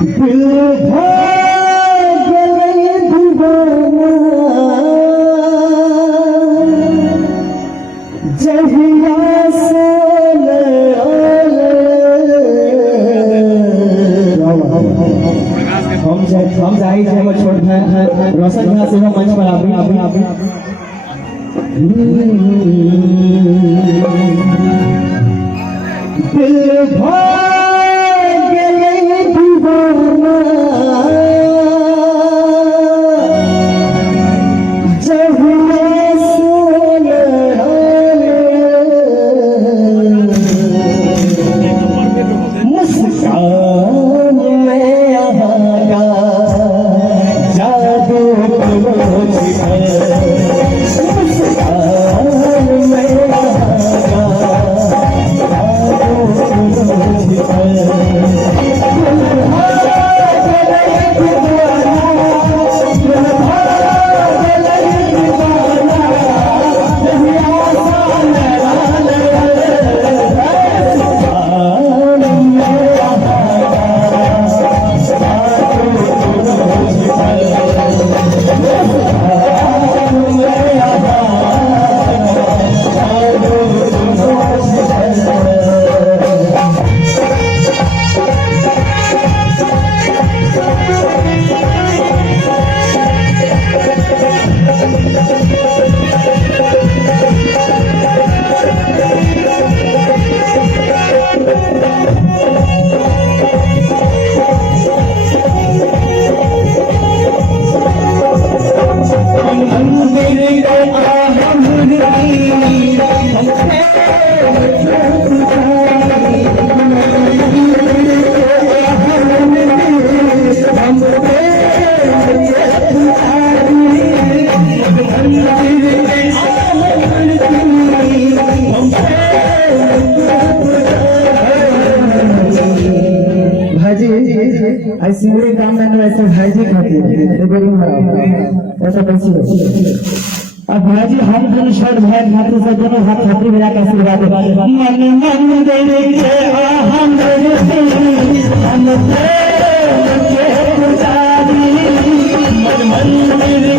दिल भागले दीवाना जहिया से हम जाहि छै हमर छोट भाई रोशन झा से मंच पर आबी दिल भागले दीवाना जहिया से मुस्कान में आगा जादू मुस्कान में आगा ऐसे काम में वैसे भाईजी खाती है ऐसा कैसी है। अब भाईजी हम दोनों शर्ट भाई खाते से दोनों हाथ खाते बजा के आशीर्वाद मन मन देने के हम मन मन देने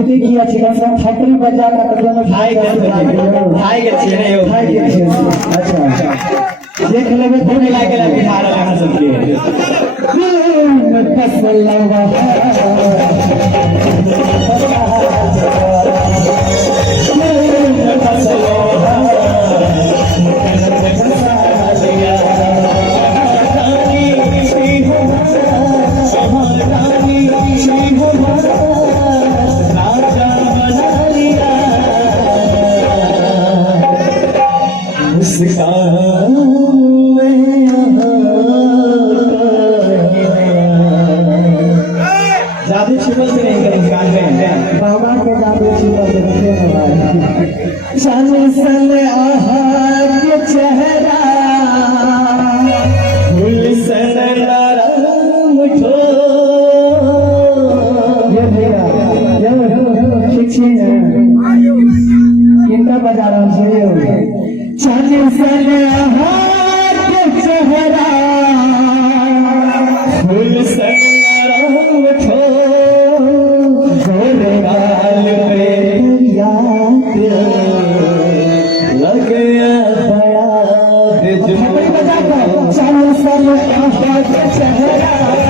যদি কি আছে কারণ ছাত্রী বাজা কতজন ভাই গেছে রে ভাই গেছে আচ্ছা যে খেলবে ফোন লাগে না বিহার লাগা সবকে जादू छिपल से नहीं कर मुस्कान पे बाबा के जादू छिपा देखते हैं भाई सन सन आहार के चेहरा फूल सन नरम ठो ये भैया ये ठीक है किनका बजा रहा हूँ सन सन आहार के चेहरा फूल सन नरम ठो गोरे गाल पे याद लग गया बड़ा बजा सन सन आहार के चेहरा